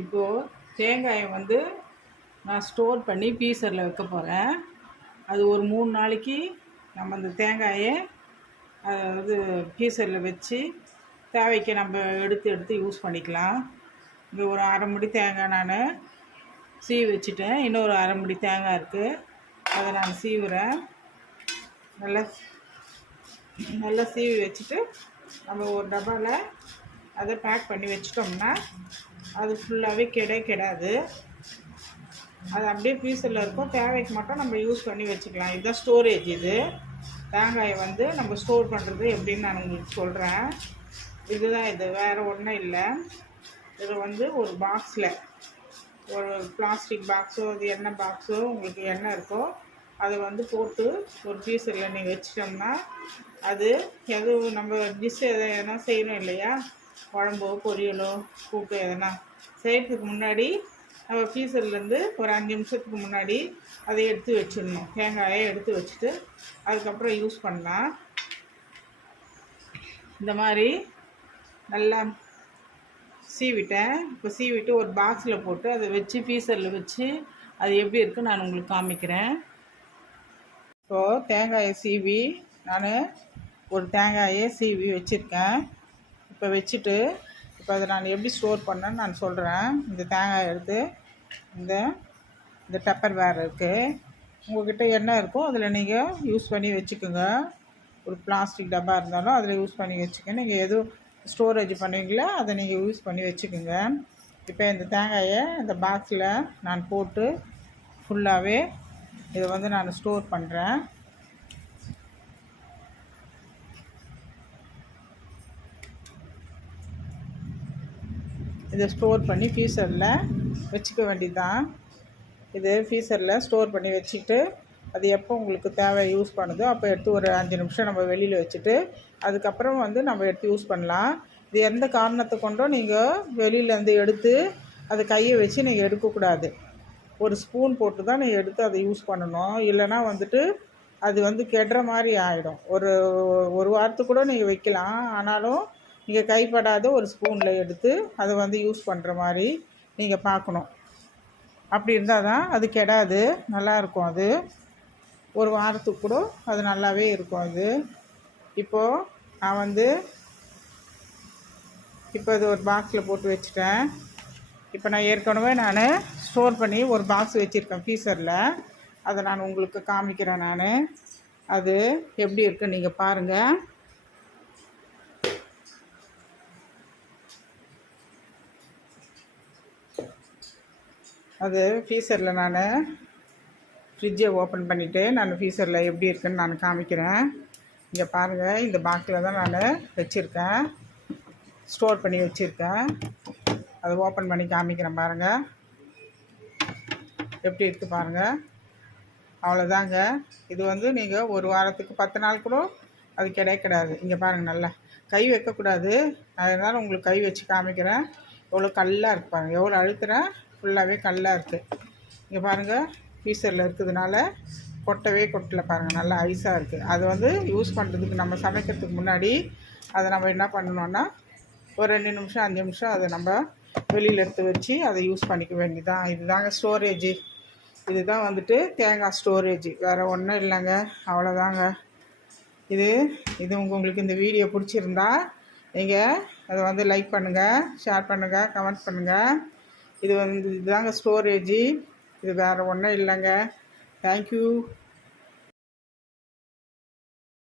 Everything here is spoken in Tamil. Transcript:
இப்போது தேங்காயை வந்து நான் ஸ்டோர் பண்ணி பீசரில் வைக்க போகிறேன். அது ஒரு 3 நாளைக்கு நம்ம அந்த தேங்காயை அதாவது பீசரில் வச்சு தேவைக்கு நம்ம எடுத்து எடுத்து யூஸ் பண்ணிக்கலாம். இங்கே ஒரு அரை முடி தேங்காய் நான் சீவி வச்சுட்டேன். இன்னொரு அரை முடி தேங்காய் இருக்குது, அதை நான் சீவுறேன். நல்லா நல்லா சீவி வச்சுட்டு நம்ம ஒரு டப்பாவில் அதை பேக் பண்ணி வச்சிட்டோம்னா அது ஃபுல்லாகவே கெடாது. அது அப்படியே பீசரில் இருக்கும். தேவைக்கு மட்டும் நம்ம யூஸ் பண்ணி வச்சுக்கலாம். இதுதான் ஸ்டோரேஜ். இது தேங்காயை வந்து நம்ம ஸ்டோர் பண்ணுறது எப்படின்னு நான் உங்களுக்கு சொல்கிறேன். இதுதான் இது, வேறு ஒன்றும் இல்லை. இது வந்து ஒரு பாக்ஸில், ஒரு பிளாஸ்டிக் பாக்ஸோ அது எண்ணெய் பாக்ஸோ உங்களுக்கு எண்ணெய் இருக்கோ அதை வந்து போட்டு ஒரு பீசரில் நீங்கள் வச்சிட்டோம்னா அது எதுவும் நம்ம டிஷ் எதனா செய்யணும் இல்லையா, குழம்போ பொரியலோ கூட்டு எதனா செய்கிறதுக்கு முன்னாடி நம்ம பீசர்லேருந்து ஒரு 5 நிமிஷத்துக்கு முன்னாடி அதை எடுத்து வச்சிடணும். தேங்காயை எடுத்து வச்சுட்டு அதுக்கப்புறம் யூஸ் பண்ணலாம். இந்த மாதிரி நல்லா சீவிட்டேன். இப்போ சீவிட்டு ஒரு பாக்ஸில் போட்டு அதை வச்சு பீசரில் வச்சு அது எப்படி இருக்குன்னு நான் உங்களுக்கு காமிக்கிறேன். இப்போது தேங்காயை சீவி நான் ஒரு தேங்காயை சீவி வச்சுருக்கேன். இப்போ வச்சுட்டு இப்போ அதை நான் எப்படி ஸ்டோர் பண்ணேன்னு நான் சொல்கிறேன். இந்த தேங்காய் எடுத்து இந்த பெப்பர் வேர் இருக்குது, உங்கள்கிட்ட எண்ணெய் இருக்கும் அதில் நீங்கள் யூஸ் பண்ணி வச்சுக்கோங்க. ஒரு பிளாஸ்டிக் டப்பா இருந்தாலும் அதில் யூஸ் பண்ணி வச்சுக்கோங்க. நீங்கள் எதுவும் ஸ்டோரேஜ் பண்ணுவீங்களோ அதை நீங்கள் யூஸ் பண்ணி வச்சுக்கோங்க. இப்போ இந்த தேங்காயை இந்த பாக்ஸில் நான் போட்டு ஃபுல்லாகவே இதை வந்து நான் ஸ்டோர் பண்ணுறேன். இதை ஸ்டோர் பண்ணி ஃப்ரீசரில் வச்சுக்க வேண்டியதுதான். இது ஃப்ரீசரில் ஸ்டோர் பண்ணி வச்சுட்டு அது எப்போ உங்களுக்கு தேவை யூஸ் பண்ணுதோ அப்போ எடுத்து ஒரு 5 நிமிஷம் நம்ம வெளியில் வச்சுட்டு அதுக்கப்புறம் வந்து நம்ம எடுத்து யூஸ் பண்ணலாம். இது எந்த காரணத்தை கொண்டோ நீங்கள் வெளியிலேருந்து எடுத்து அதை கையை வச்சு நீங்கள் எடுக்கக்கூடாது. ஒரு ஸ்பூன் போட்டு தான் நீங்கள் எடுத்து அதை யூஸ் பண்ணணும். இல்லைனா வந்துட்டு அது வந்து கெடுற மாதிரி ஆகிடும். ஒரு வாரத்துக்கு கூட நீங்கள் வைக்கலாம். ஆனாலும் நீங்கள் கைப்படாத ஒரு ஸ்பூனில் எடுத்து அதை வந்து யூஸ் பண்ணுற மாதிரி நீங்கள் பார்க்கணும். அப்படி இருந்தால் தான் அது கெடாது, நல்லாயிருக்கும். அது ஒரு வாரத்துக்கு கூட அது நல்லாவே இருக்கும். அது இப்போது நான் வந்து இப்போ இது ஒரு பாக்ஸில் போட்டு வச்சுட்டேன். இப்போ நான் ஏற்கனவே நான் ஸ்டோர் பண்ணி ஒரு பாக்ஸ் வச்சுருக்கேன் ஃப்ரீசரில். அதை நான் உங்களுக்கு காமிக்கிறேன். நான் அது எப்படி இருக்குன்னு நீங்கள் பாருங்கள். அது ஃப்ரீசரில் நான் ஃப்ரிட்ஜை ஓப்பன் பண்ணிவிட்டு நான் ஃப்ரீசரில் எப்படி இருக்குன்னு நான் காமிக்கிறேன். இங்கே பாருங்கள், இந்த பாக்ஸில் தான் நான் வச்சுருக்கேன், ஸ்டோர் பண்ணி வச்சுருக்கேன். அதை ஓப்பன் பண்ணி காமிக்கிறேன் பாருங்கள், எப்படி இருக்குது பாருங்கள். அவ்வளோதாங்க. இது வந்து நீங்கள் ஒரு வாரத்துக்கு 10 நாள் கூட அது கிடையாது. இங்கே பாருங்கள், நல்லா கை வைக்கக்கூடாது. நான் இருந்தாலும் உங்களுக்கு கை வச்சு காமிக்கிறேன். எவ்வளோ கல்லாக இருக்குது பாருங்கள், எவ்வளோ அழுத்துறேன், ஃபுல்லாகவே கல்லாக இருக்குது. இங்கே பாருங்கள், ஃப்ரீசரில் இருக்கிறதுனால கொட்டலை பாருங்கள், நல்லா ஐஸாக இருக்குது. அது வந்து யூஸ் பண்ணுறதுக்கு நம்ம சமைக்கிறதுக்கு முன்னாடி அதை நம்ம என்ன பண்ணணுன்னா ஒரு 2 நிமிஷம் 5 நிமிஷம் அதை நம்ம வெளியில் எடுத்து வச்சு அதை யூஸ் பண்ணிக்க வேண்டியதான். இதுதாங்க ஸ்டோரேஜு. இதுதான் வந்துட்டு தேங்காய் ஸ்டோரேஜ், வேறு ஒன்றும் இல்லைங்க. அவ்வளோதாங்க. இது உங்களுக்கு இந்த வீடியோ பிடிச்சிருந்தா நீங்கள் அதை வந்து லைக் பண்ணுங்கள், ஷேர் பண்ணுங்கள், கமெண்ட் பண்ணுங்கள். இதுதாங்க ஸ்டோரேஜு. இது வேறு ஒன்றும் இல்லைங்க. தேங்க்யூ.